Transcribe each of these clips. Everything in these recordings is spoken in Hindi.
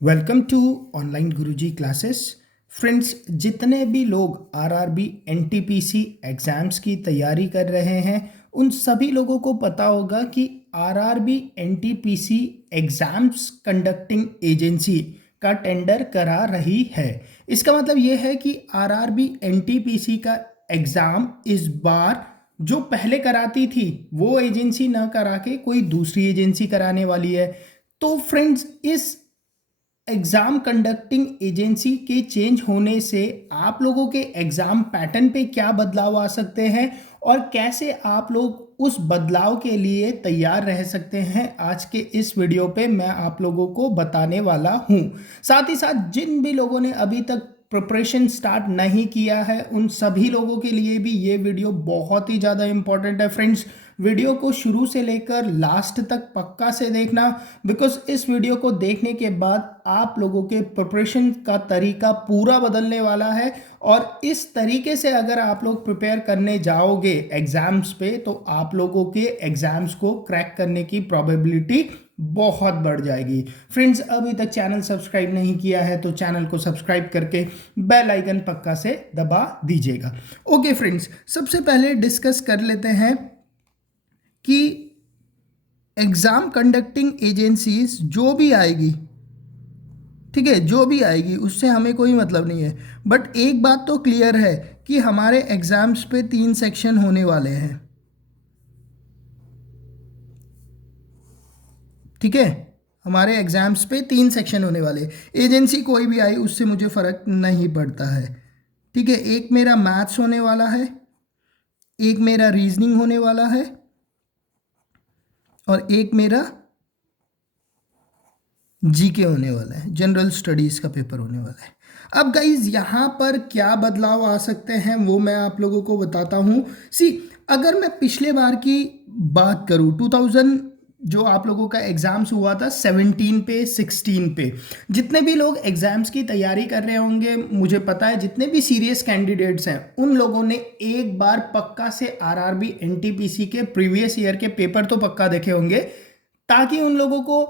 Welcome to online Guruji classes. Friends, जितने भी लोग आरआरबी एनटीपीसी एग्ज़ाम्स की तैयारी कर रहे हैं उन सभी लोगों को पता होगा कि RRB NTPC exams conducting agency का टेंडर करा रही है। इसका मतलब ये है कि आरआरबी एनटीपीसी का एग्ज़ाम इस बार जो पहले कराती थी वो एजेंसी ना करा के कोई दूसरी एजेंसी कराने वाली है। तो फ्रेंड्स, इस एग्ज़ाम कंडक्टिंग एजेंसी के चेंज होने से आप लोगों के एग्ज़ाम पैटर्न पे क्या बदलाव आ सकते हैं और कैसे आप लोग उस बदलाव के लिए तैयार रह सकते हैं, आज के इस वीडियो पे मैं आप लोगों को बताने वाला हूं। साथ ही साथ जिन भी लोगों ने अभी तक प्रिपरेशन स्टार्ट नहीं किया है उन सभी लोगों के लिए भी ये वीडियो बहुत ही ज़्यादा इंपॉर्टेंट है। फ्रेंड्स, वीडियो को शुरू से लेकर लास्ट तक पक्का से देखना, बिकॉज इस वीडियो को देखने के बाद आप लोगों के प्रिपरेशन का तरीका पूरा बदलने वाला है। और इस तरीके से अगर आप लोग प्रिपेयर करने जाओगे एग्जाम्स पे तो आप लोगों के एग्जाम्स को क्रैक करने की प्रोबेबिलिटी बहुत बढ़ जाएगी। फ्रेंड्स, अभी तक चैनल सब्सक्राइब नहीं किया है तो चैनल को सब्सक्राइब करके बेल आइकन पक्का से दबा दीजिएगा। ओके फ्रेंड्स, सबसे पहले डिस्कस कर लेते हैं कि एग्ज़ाम कंडक्टिंग एजेंसीज जो भी आएगी, ठीक है, जो भी आएगी उससे हमें कोई मतलब नहीं है। बट एक बात तो क्लियर है कि हमारे एग्ज़ाम्स पे 3 सेक्शन होने वाले हैं, ठीक है। हमारे एग्ज़ाम्स पे 3 सेक्शन होने वाले, एजेंसी कोई भी आई उससे मुझे फ़र्क नहीं पड़ता है, ठीक है। एक मेरा मैथ्स होने वाला है, एक मेरा रीजनिंग होने वाला है और एक मेरा जीके होने वाला है, जनरल स्टडीज़ का पेपर होने वाला है। अब गाइज यहाँ पर क्या बदलाव आ सकते हैं वो मैं आप लोगों को बताता हूँ। सी, अगर मैं पिछले बार की बात करूँ 2000 जो आप लोगों का एग्ज़ाम्स हुआ था 17 पे 16 पे, जितने भी लोग एग्ज़ाम्स की तैयारी कर रहे होंगे, मुझे पता है जितने भी सीरियस कैंडिडेट्स हैं उन लोगों ने एक बार पक्का से आरआरबी एनटीपीसी के प्रीवियस ईयर के पेपर तो पक्का देखे होंगे, ताकि उन लोगों को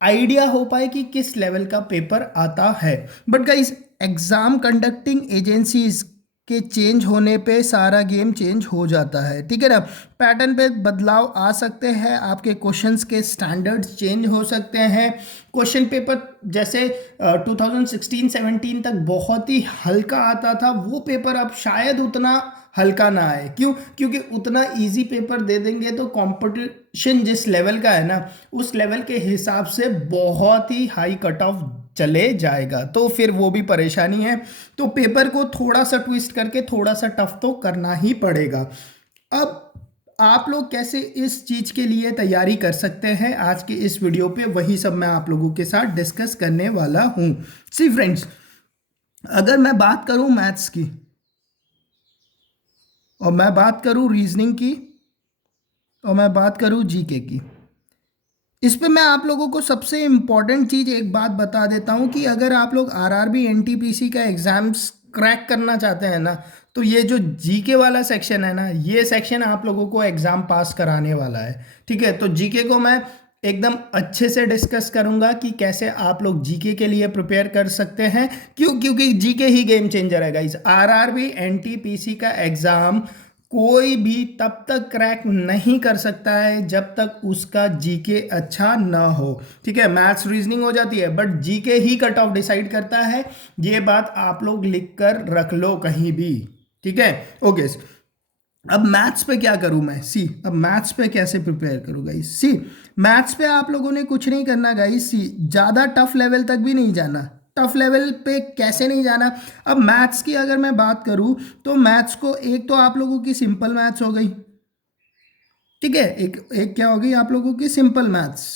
आइडिया हो पाए कि किस लेवल का पेपर आता है। But guys, exam conducting agencies के चेंज होने पे सारा गेम चेंज हो जाता है, ठीक है ना। पैटर्न पे बदलाव आ सकते हैं, आपके क्वेश्चंस के स्टैंडर्ड्स चेंज हो सकते हैं। क्वेश्चन पेपर जैसे 2016-17 तक बहुत ही हल्का आता था, वो पेपर अब शायद उतना हल्का ना आए। क्यों? क्योंकि उतना इजी पेपर दे देंगे तो कंपटीशन जिस लेवल का है ना उस लेवल के हिसाब से बहुत ही हाई कट ऑफ चले जाएगा, तो फिर वो भी परेशानी है। तो पेपर को थोड़ा सा ट्विस्ट करके थोड़ा सा टफ तो करना ही पड़ेगा। अब आप लोग कैसे इस चीज़ के लिए तैयारी कर सकते हैं, आज के इस वीडियो पे वही सब मैं आप लोगों के साथ डिस्कस करने वाला हूँ। सी फ्रेंड्स, अगर मैं बात करूँ मैथ्स की और मैं बात करूँ रीजनिंग की और मैं बात करूँ जीके की, इस पे मैं आप लोगों को सबसे इम्पॉर्टेंट चीज़ एक बात बता देता हूँ कि अगर आप लोग आरआरबी एनटीपीसी का एग्ज़ाम्स क्रैक करना चाहते हैं ना, तो ये जो जीके वाला सेक्शन है ना, ये सेक्शन आप लोगों को एग्ज़ाम पास कराने वाला है, ठीक है। तो जीके को मैं एकदम अच्छे से डिस्कस करूंगा कि कैसे आप लोग जीके के लिए प्रिपेयर कर सकते हैं। क्यों? क्योंकि जीके ही गेम चेंजर है गाइस। आरआरबी एनटीपीसी का एग्ज़ाम कोई भी तब तक क्रैक नहीं कर सकता है जब तक उसका जीके अच्छा ना हो, ठीक है। मैथ्स रीजनिंग हो जाती है but GK he cut off decide करता है, ये बात आप लोग लिख कर रख लो कहीं भी, ठीक है। ओके, अब मैथ्स पे क्या करूं मैं? सी, अब मैथ्स पे कैसे प्रिपेयर करूं गाइस? सी, मैथ्स पे आप लोगों ने कुछ नहीं करना गाइस। सी, ज़्यादा टफ लेवल तक भी नहीं जाना। टफ लेवल पे कैसे नहीं जाना? अब मैथ्स की अगर मैं बात करूं तो मैथ्स को एक तो आप लोगों की सिंपल मैथ्स हो गई, ठीक है। एक एक क्या हो गई आप लोगों की सिंपल मैथ्स,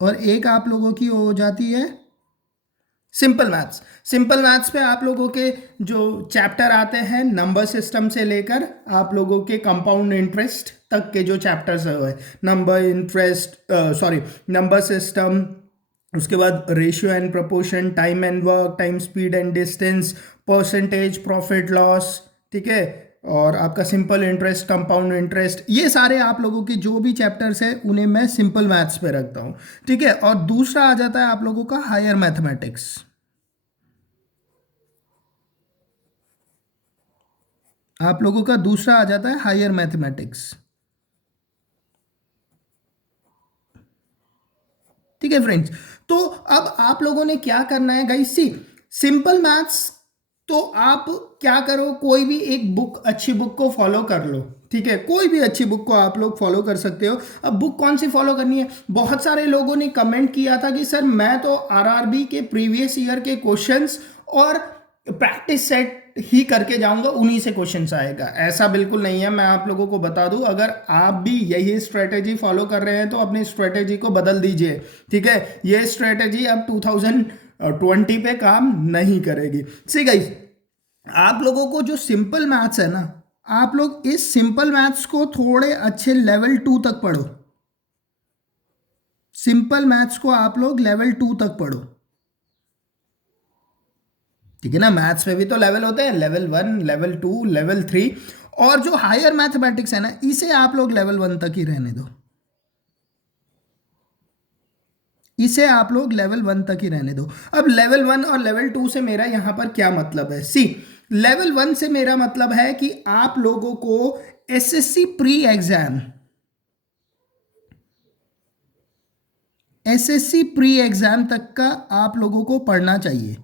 और एक आप लोगों की हो जाती है सिंपल मैथ्स। सिंपल मैथ्स पे आप लोगों के जो चैप्टर आते हैं नंबर सिस्टम से लेकर आप लोगों के कंपाउंड इंटरेस्ट तक के जो चैप्टर्स है, number interest, sorry, number system, उसके बाद ratio and proportion, time and work, time speed and distance, percentage, profit loss, ठीक है, और आपका सिंपल इंटरेस्ट, कंपाउंड इंटरेस्ट, ये सारे आप लोगों के जो भी चैप्टर्स हैं उन्हें मैं सिंपल मैथ्स पे रखता हूँ। ठीक है, और दूसरा आ जाता है आप लोगों का हायर मैथमेटिक्स। आप लोगों का दूसरा आ जाता है हायर मैथमेटिक्स। ठीक है फ्रेंड्स, तो अब आप लोगों ने क्या करना है गाइस, सी सिंपल मैथ्स, तो आप क्या करो, कोई भी एक बुक, अच्छी बुक को फॉलो कर लो। ठीक है, कोई भी अच्छी बुक को आप लोग फॉलो कर सकते हो। अब बुक कौन सी फॉलो करनी है, बहुत सारे लोगों ने कमेंट किया था कि सर मैं तो आरआरबी के प्रीवियस ईयर के क्वेश्चंस और प्रैक्टिस सेट ही करके जाऊंगा, उन्हीं से क्वेश्चंस आएगा। ऐसा बिल्कुल नहीं है, मैं आप लोगों को बता दूं, अगर आप भी यही स्ट्रेटेजी फॉलो कर रहे हैं तो अपनी स्ट्रेटेजी को बदल दीजिए। ठीक है, ये स्ट्रेटेजी अब 2020 पे काम नहीं करेगी। सी गाइस, आप लोगों को जो सिंपल मैथ्स है ना, आप लोग इस सिंपल मैथ्स को थोड़े अच्छे लेवल 2 तक पढ़ो। सिंपल मैथ्स को आप लोग लेवल 2 तक पढ़ो। ठीक है ना, मैथ्स में भी तो लेवल होते हैं, लेवल 1, लेवल 2, लेवल 3, और जो हायर मैथमेटिक्स है ना, इसे आप लोग लेवल 1 तक ही रहने दो। इसे आप लोग लेवल 1 तक ही रहने दो। अब लेवल 1 और लेवल 2 से मेरा यहां पर क्या मतलब है, सी लेवल 1 से मेरा मतलब है कि आप लोगों को SSC pre exam, SSC pre exam तक का आप लोगों को पढ़ना चाहिए।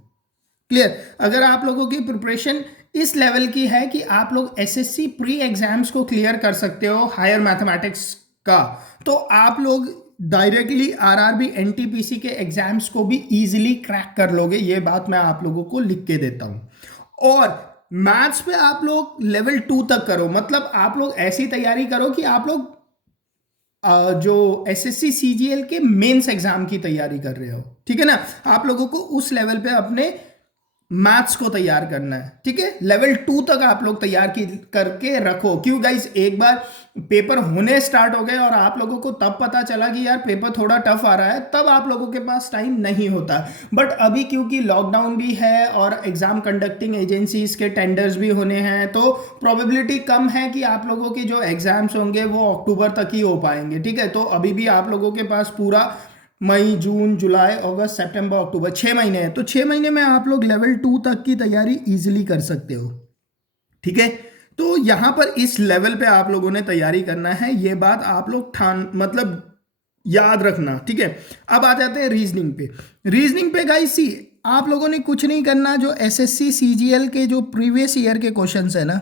क्लियर, अगर आप लोगों की प्रिपरेशन इस लेवल की है कि आप लोग एसएससी प्री एग्जाम्स को क्लियर कर सकते हो हायर मैथमेटिक्स का, तो आप लोग डायरेक्टली आरआरबी एनटीपीसी के एग्जाम्स को भी इजीली क्रैक कर लोगे। ये बात मैं आप लोगों को लिख के देता हूं। और मैथ्स पे आप लोग लेवल 2 तक करो, मतलब आप लोग ऐसी तैयारी करो कि आप लोग जो एसएससी सीजीएल के मेंस एग्जाम की तैयारी कर रहे हो। ठीक है ना, आप लोगों को उस लेवल पे अपने मैथ्स को तैयार करना है। ठीक है, लेवल 2 तक आप लोग तैयार की करके रखो। क्यों गाइस, एक बार पेपर होने स्टार्ट हो गए और आप लोगों को तब पता चला कि यार पेपर थोड़ा टफ आ रहा है, तब आप लोगों के पास टाइम नहीं होता। बट अभी क्योंकि लॉकडाउन भी है और एग्जाम कंडक्टिंग एजेंसीज के टेंडर्स भी होने हैं, तो प्रोबेबिलिटी कम है कि आप लोगों के जो एग्जाम्स होंगे वो अक्टूबर तक ही हो पाएंगे। ठीक है, तो अभी भी आप लोगों के पास पूरा मई, जून, जुलाई, अगस्त, सितंबर, अक्टूबर, 6 महीने हैं। तो 6 महीने में आप लोग लेवल 2 तक की तैयारी इजीली कर सकते हो। ठीक है, तो यहां पर इस लेवल पे आप लोगों ने तैयारी करना है, ये बात आप लोग ठान मतलब याद रखना। ठीक है, अब आ जाते हैं रीजनिंग पे। रीजनिंग पे गाइस सी, आप लोगों ने कुछ नहीं करना, जो एसएससी सीजीएल के जो प्रीवियस ईयर के क्वेश्चंस है ना,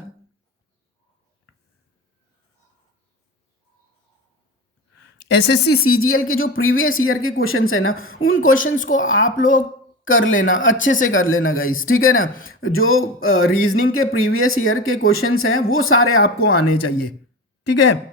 एसएससी सीजीएल के जो प्रीवियस ईयर के क्वेश्चंस है ना, उन क्वेश्चंस को आप लोग कर लेना, अच्छे से कर लेना गाइस। ठीक है ना, जो रीजनिंग के प्रीवियस ईयर के क्वेश्चंस हैं वो सारे आपको आने चाहिए। ठीक है,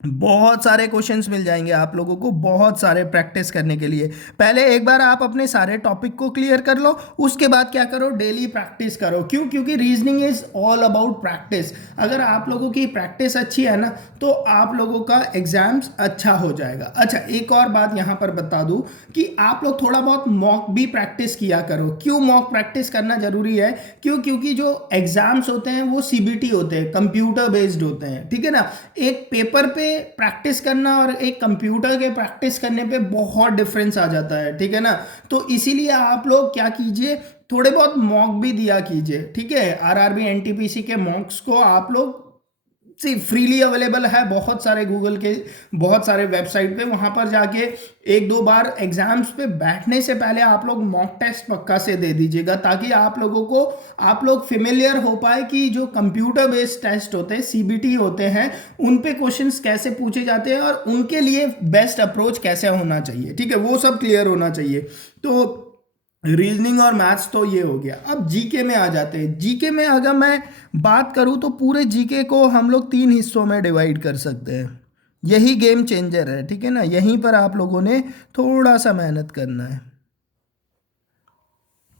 बहुत सारे क्वेश्चंस मिल जाएंगे आप लोगों को, बहुत सारे प्रैक्टिस करने के लिए। पहले एक बार आप अपने सारे टॉपिक को क्लियर कर लो, उसके बाद क्या करो, डेली प्रैक्टिस करो। क्यों, क्योंकि reasoning is all about practice. अगर आप लोगों की प्रैक्टिस अच्छी है ना, तो आप लोगों का एग्जाम्स अच्छा हो जाएगा। अच्छा, एक और बात यहां पर बता दूं कि आप लोग थोड़ा बहुत मॉक भी प्रैक्टिस किया करो। क्यों मॉक प्रैक्टिस करना जरूरी है, क्यों, क्योंकि जो एग्जाम्स होते हैं वो सीबीटी होते हैं, कंप्यूटर बेस्ड होते हैं। ठीक है ना, एक पेपर पे प्रैक्टिस करना और एक कंप्यूटर के प्रैक्टिस करने पे बहुत डिफरेंस आ जाता है। ठीक है ना, तो इसीलिए आप लोग क्या कीजिए, थोड़े बहुत मॉक भी दिया कीजिए। ठीक है, आरआरबी एनटीपीसी के मॉक्स को आप लोग सी फ्रीली अवेलेबल है, बहुत सारे गूगल के, बहुत सारे वेबसाइट पे, वहां पर जाके एक दो बार एग्जाम्स पे बैठने से पहले आप लोग मॉक टेस्ट पक्का से दे दीजिएगा, ताकि आप लोगों को, आप लोग फेमिलियर हो पाए कि जो कंप्यूटर बेस्ड टेस्ट होते हैं, सीबीटी होते हैं, उन पे क्वेश्चंस कैसे पूछे जाते हैं और उनके लिए बेस्ट अप्रोच कैसे होना चाहिए। ठीक है, वो सब क्लियर होना चाहिए। तो रीजनिंग और मैथ्स तो ये हो गया। अब जीके में आ जाते हैं। जीके में अगर मैं बात करूं तो पूरे जीके को हम लोग 3 हिस्सों में डिवाइड कर सकते हैं। यही गेम चेंजर है। ठीक है ना, यहीं पर आप लोगों ने थोड़ा सा मेहनत करना है।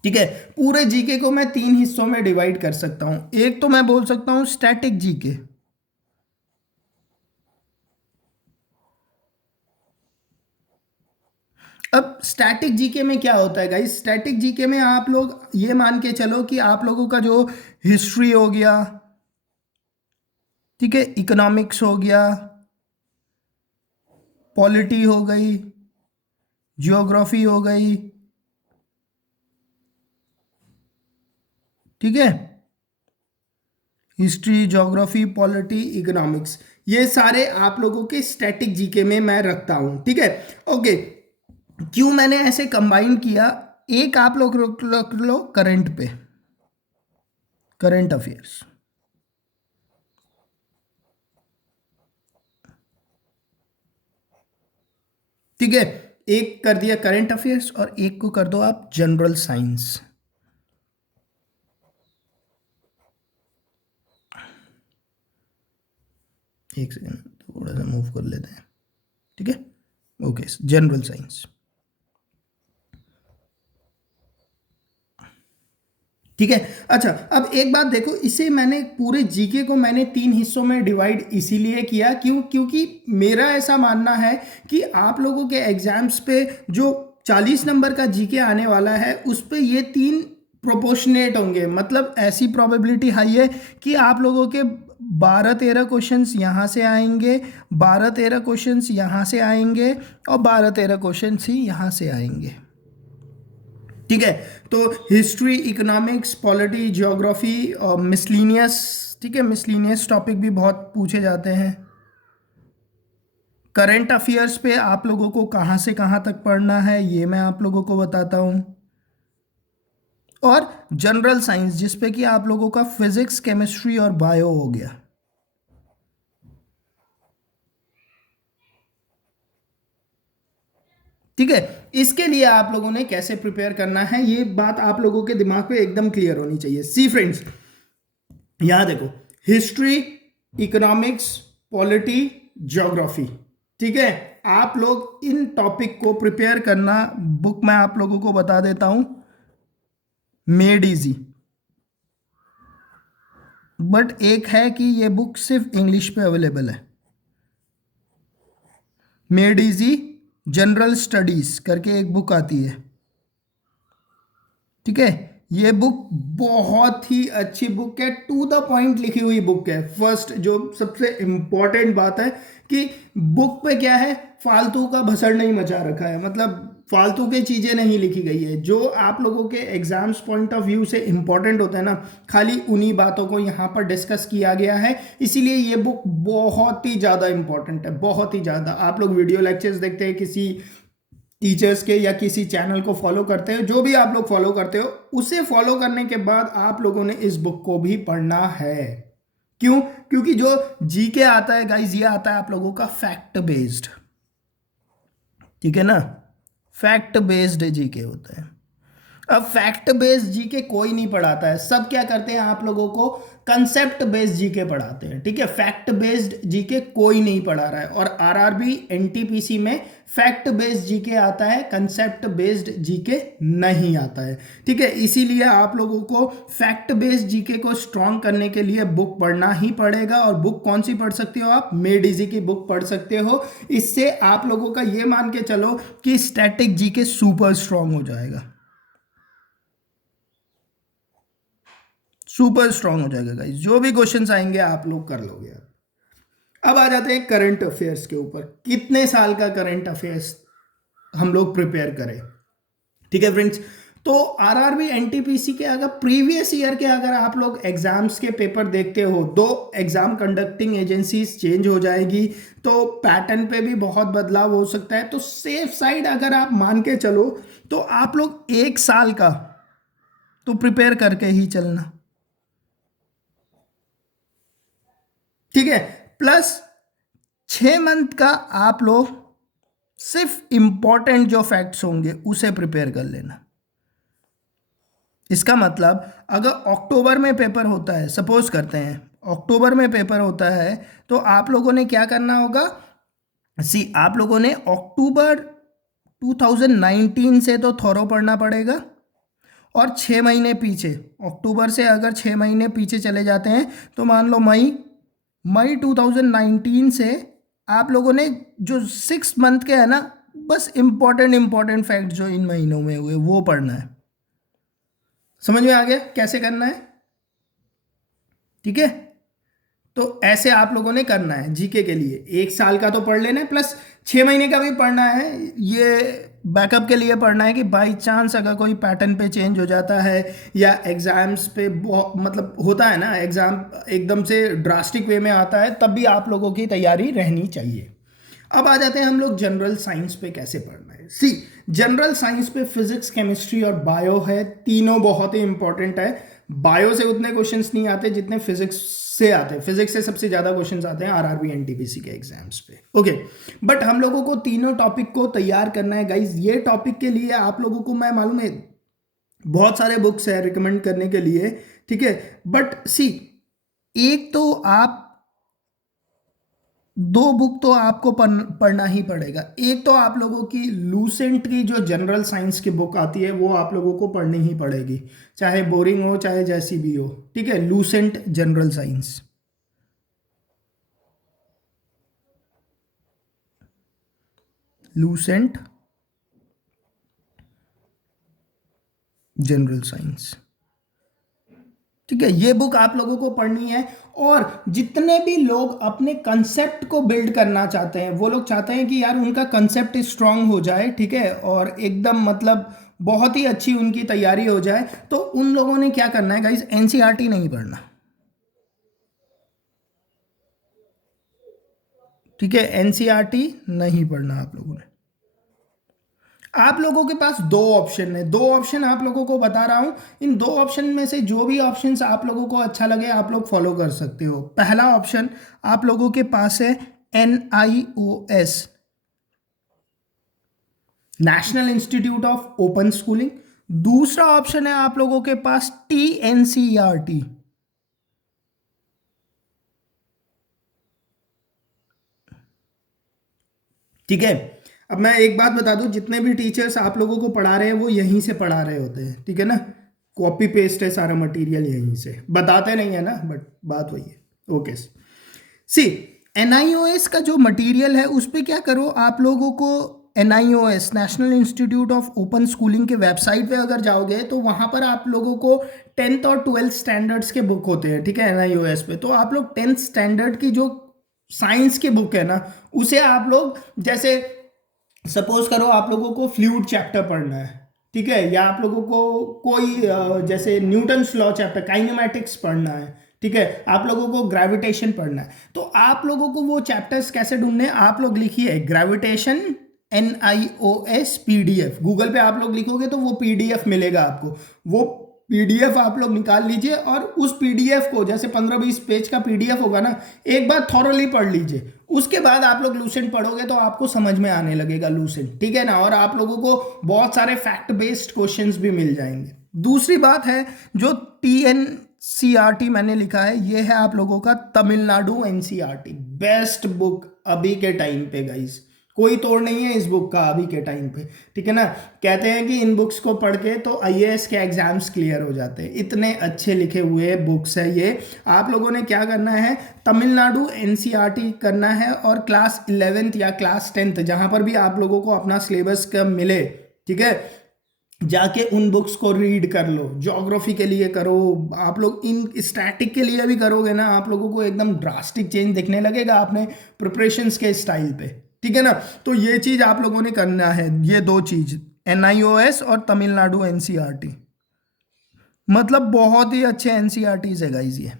ठीक है, पूरे जीके को मैं 3 हिस्सों में डिवाइड कर सकता हूं। एक तो मैं बोल सकता हूं स्टैटिक जीके। अब स्टैटिक जीके में क्या होता है गाइस, स्टैटिक जीके में आप लोग ये मान के चलो कि आप लोगों का जो हिस्ट्री हो गया, ठीक है, इकोनॉमिक्स हो गया, पॉलिटी हो गई, जियोग्राफी हो गई, ठीक है, हिस्ट्री, ज्योग्राफी, पॉलिटी, इकोनॉमिक्स, ये सारे आप लोगों के स्टैटिक जीके में मैं रखता हूं, ठीक है। ओके, क्यों मैंने ऐसे कंबाइन किया, एक आप लोग रख लो करंट पे, करंट अफेयर्स, ठीक है, एक कर दिया करंट अफेयर्स और एक को कर दो आप जनरल साइंस। एक सेकेंड, थोड़ा सा मूव कर लेते हैं, ठीक है। ओके, जनरल साइंस, ठीक है। अच्छा, अब एक बात देखो, इसे मैंने पूरे जीके को मैंने 3 हिस्सों में डिवाइड इसीलिए किया, क्योंकि मेरा ऐसा मानना है कि आप लोगों के एग्जाम्स पे जो 40 नंबर का जीके आने वाला है उस पे ये 3 प्रोपोर्शनेट होंगे, मतलब ऐसी प्रोबेबिलिटी हाई है कि आप लोगों के 12-13 क्वेश्चंस यहाँ से आएंगे, 12-13 क्वेश्चंस यहाँ से आएंगे और 12-13 क्वेश्चंस ही यहाँ से आएंगे, ठीक है। तो हिस्ट्री, इकोनॉमिक्स, पॉलिटी, ज्योग्राफी और मिसलीनियस, ठीक है, मिसलीनियस टॉपिक भी बहुत पूछे जाते हैं। करंट अफेयर्स पे आप लोगों को कहाँ से कहाँ तक पढ़ना है ये मैं आप लोगों को बताता हूँ। और जनरल साइंस जिसपे कि आप लोगों का फिजिक्स, केमिस्ट्री और बायो हो गया, ठीक है। इसके लिए आप लोगों ने कैसे प्रिपेयर करना है ये बात आप लोगों के दिमाग पे एकदम क्लियर होनी चाहिए। सी फ्रेंड्स, यहां देखो, हिस्ट्री, इकोनॉमिक्स, पॉलिटी, ज्योग्राफी, ठीक है, आप लोग इन टॉपिक को प्रिपेयर करना। बुक मैं आप लोगों को बता देता हूं, मेड इजी, बट एक है कि ये बुक सिर्फ इंग्लिश पे अवेलेबल है। मेड इजी जनरल स्टडीज करके एक बुक आती है, ठीक है। ये बुक बहुत ही अच्छी बुक है, टू द पॉइंट लिखी हुई बुक है। फर्स्ट जो सबसे इंपॉर्टेंट बात है कि बुक पे क्या है, फालतू का भसड़ नहीं मचा रखा है, मतलब फालतू की चीजें नहीं लिखी गई है। जो आप लोगों के एग्जाम्स पॉइंट ऑफ व्यू से इंपॉर्टेंट होता है ना, खाली उन्हीं बातों को यहाँ पर डिस्कस किया गया है, इसीलिए ये बुक बहुत ही ज़्यादा इंपॉर्टेंट है, बहुत ही ज़्यादा। आप लोग वीडियो लेक्चर्स देखते हैं किसी टीचर्स के या किसी चैनल को फॉलो करते हो, जो भी आप लोग फॉलो करते हो, उसे फॉलो करने के बाद आप लोगों ने इस बुक को भी पढ़ना है। क्यों? क्योंकि जो जीके आता है गाइस, ये आता है आप लोगों का फैक्ट बेस्ड, ठीक है ना, फैक्ट बेस्ड जीके होता है। अब फैक्ट बेस्ड जीके कोई नहीं पढ़ाता है, सब क्या करते हैं आप लोगों को कंसेप्ट बेस्ड जीके पढ़ाते हैं, ठीक है। फैक्ट बेस्ड जीके कोई नहीं पढ़ा रहा है, और आरआरबी एनटीपीसी में फैक्ट बेस्ड जीके आता है, कंसेप्ट बेस्ड जीके नहीं आता है, ठीक है। इसीलिए आप लोगों को फैक्ट बेस्ड जीके को स्ट्रॉन्ग करने के लिए बुक पढ़ना ही पड़ेगा। और बुक कौन सी पढ़ सकते हो आप? मेड इजी की बुक पढ़ सकते हो। इससे आप लोगों का ये मान के चलो कि स्टैटिक जीके सुपर स्ट्रॉन्ग हो जाएगा, सुपर स्ट्रांग हो जाएगा गाइस। जो भी क्वेश्चंस आएंगे आप लोग कर लोगे। अब आ जाते हैं करंट अफेयर्स के ऊपर, कितने साल का करंट अफेयर्स हम लोग प्रिपेयर करें, ठीक है फ्रेंड्स। तो आरआरबी एनटीपीसी के अगर प्रीवियस ईयर के अगर आप लोग एग्जाम्स के पेपर देखते हो, दो एग्जाम कंडक्टिंग एजेंसीज चेंज हो जाएगी, तो पैटर्न पे भी बहुत बदलाव हो सकता है। तो सेफ साइड अगर आप मान के चलो तो आप लोग 1 साल का तो प्रिपेयर करके ही चलना, ठीक है। प्लस 6 मंथ का आप लोग सिर्फ इंपॉर्टेंट जो फैक्ट्स होंगे उसे प्रिपेयर कर लेना। इसका मतलब अगर अक्टूबर में पेपर होता है, सपोज करते हैं अक्टूबर में पेपर होता है, तो आप लोगों ने क्या करना होगा, आप लोगों ने अक्टूबर 2019 से तो थोरो पढ़ना पड़ेगा, और 6 महीने पीछे, अक्टूबर से अगर 6 महीने पीछे चले जाते हैं तो मान लो मई, मई 2019 से आप लोगों ने जो 6 मंथ के है ना, बस इंपॉर्टेंट फैक्ट जो इन महीनों में हुए वो पढ़ना है। समझ में आ गया कैसे करना है, ठीक है। तो ऐसे आप लोगों ने करना है जीके के लिए। 1 साल का तो पढ़ लेना है, प्लस 6 महीने का भी पढ़ना है। ये बैकअप के लिए पढ़ना है कि बाई चांस अगर कोई पैटर्न पे चेंज हो जाता है या एग्जाम्स पे मतलब होता है ना, एग्जाम एकदम से ड्रास्टिक वे में आता है, तब भी आप लोगों की तैयारी रहनी चाहिए। अब आ जाते हैं हम लोग जनरल साइंस पे कैसे पढ़ना है। सी, जनरल साइंस पे फिजिक्स, केमिस्ट्री और बायो है, तीनों बहुत ही इंपॉर्टेंट है। बायो से उतने क्वेश्चंस नहीं आते जितने फिजिक्स से आते हैं। फिजिक्स से सबसे ज्यादा क्वेश्चंस आते हैं आरआरबी एनटीपीसी के एग्जाम्स पे। ओके, बट हम लोगों को तीनों टॉपिक को तैयार करना है गाइज। ये टॉपिक के लिए आप लोगों को मैं मालूम है बहुत सारे बुक्स है रिकमेंड करने के लिए, ठीक है, बट सी, एक तो आप दो बुक तो आपको पढ़ना ही पड़ेगा। एक तो आप लोगों की लूसेंट की जो जनरल साइंस की बुक आती है वो आप लोगों को पढ़नी ही पड़ेगी, चाहे बोरिंग हो चाहे जैसी भी हो, ठीक है। Lucent general science, Lucent general science, ठीक है। ये बुक आप लोगों को पढ़नी है। और जितने भी लोग अपने कंसेप्ट को बिल्ड करना चाहते हैं, वो लोग चाहते हैं कि यार उनका कंसेप्ट स्ट्रांग हो जाए, ठीक है, और एकदम मतलब बहुत ही अच्छी उनकी तैयारी हो जाए, तो उन लोगों ने क्या करना है गाइस, एनसीईआरटी नहीं पढ़ना, ठीक है। एनसीईआरटी नहीं पढ़ना आप लोगों ने। आप लोगों के पास दो ऑप्शन है, दो ऑप्शन आप लोगों को बता रहा हूं। इन दो ऑप्शन में से जो भी ऑप्शन आप लोगों को अच्छा लगे आप लोग फॉलो कर सकते हो। पहला ऑप्शन आप लोगों के पास है NIOS, national institute of open schooling. दूसरा ऑप्शन है आप लोगों के पास TNCERT, ठीक है। अब मैं एक बात बता दूं, जितने भी टीचर्स आप लोगों को पढ़ा रहे हैं वो यहीं से पढ़ा रहे होते हैं, ठीक है ना। कॉपी पेस्ट है सारा मटेरियल, यहीं से बताते नहीं है ना, बट बात वही है। ओके, सी, NIOS का जो मटेरियल है उस पर क्या करो, आप लोगों को NIOS, national institute of open schooling के वेबसाइट पे अगर जाओगे तो वहाँ पर आप लोगों को 10th और 12th स्टैंडर्ड्स के बुक होते हैं, ठीक है, NIOS पे। तो आप लोग 10th स्टैंडर्ड की जो साइंस की बुक है ना, उसे आप लोग, जैसे सपोज करो आप लोगों को फ्लूइड चैप्टर पढ़ना है, ठीक है, या आप लोगों को कोई जैसे न्यूटन्स लॉ चैप्टर, काइनेमैटिक्स पढ़ना है, ठीक है, आप लोगों को ग्रेविटेशन पढ़ना है, तो आप लोगों को वो चैप्टर्स कैसे ढूंढने हैं, आप लोग लिखिए ग्रेविटेशन NIOS PDF, गूगल पे आप लोग लिखोगे तो वो PDF मिलेगा आपको। वो PDF आप लोग निकाल लीजिए और उस PDF को, जैसे 15-20 पेज का PDF होगा ना, एक बार थॉरोली पढ़ लीजिए। उसके बाद आप लोग लूसेंट पढ़ोगे तो आपको समझ में आने लगेगा लूसेंट, ठीक है ना, और आप लोगों को बहुत सारे फैक्ट बेस्ड क्वेश्चंस भी मिल जाएंगे। दूसरी बात है, जो TNCERT मैंने लिखा है, ये है आप लोगों का तमिलनाडु NCERT, बेस्ट बुक अभी के टाइम पे गाइस, कोई तोड़ नहीं है इस बुक का अभी के टाइम पे, ठीक है ना। कहते हैं कि इन बुक्स को पढ़ के तो IAS के एग्जाम्स क्लियर हो जाते हैं, इतने अच्छे लिखे हुए बुक्स है ये। आप लोगों ने क्या करना है, तमिलनाडु NCERT करना है, और क्लास 11th या क्लास 10th जहां पर भी आप लोगों को अपना सिलेबस का मिले, ठीक है, जाके उन बुक्स को रीड कर लो। ज्योग्राफी के लिए करो आप लोग, इन स्टैटिक के लिए भी करोगे ना, आप लोगों को एकदम ड्रास्टिक चेंज दिखने लगेगा अपने प्रिपरेशंस के स्टाइल पे, ठीक है ना। तो ये चीज आप लोगों ने करना है, ये दो चीज, NIOS और तमिलनाडु NCERT, मतलब बहुत ही अच्छे NCERTs है गाइस ये।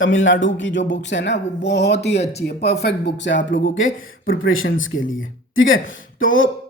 तमिलनाडु की जो बुक्स है ना वो बहुत ही अच्छी है, परफेक्ट बुक्स है आप लोगों के प्रिपरेशंस के लिए, ठीक है। तो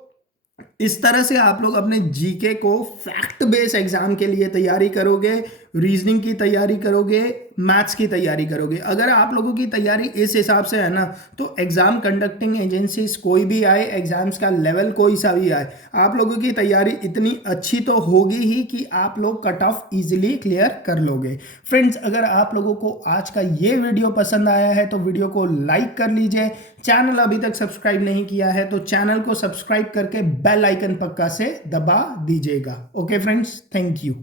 इस तरह से आप लोग अपने जीके को फैक्ट बेस्ड एग्जाम के लिए तैयारी करोगे, रीजनिंग की तैयारी करोगे, मैथ्स की तैयारी करोगे। अगर आप लोगों की तैयारी इस हिसाब से है ना, तो एग्जाम कंडक्टिंग एजेंसीज कोई भी आए, एग्जाम्स का लेवल कोई सा भी आए, आप लोगों की तैयारी इतनी अच्छी तो होगी ही कि आप लोग कट ऑफ इजीली क्लियर कर लोगे। फ्रेंड्स, अगर आप लोगों को आज का ये वीडियो पसंद आया है तो वीडियो को लाइक कर लीजिए। चैनल अभी तक सब्सक्राइब नहीं किया है तो चैनल को सब्सक्राइब करके बेल आइकन पक्का से दबा दीजिएगा। Okay friends, thank you.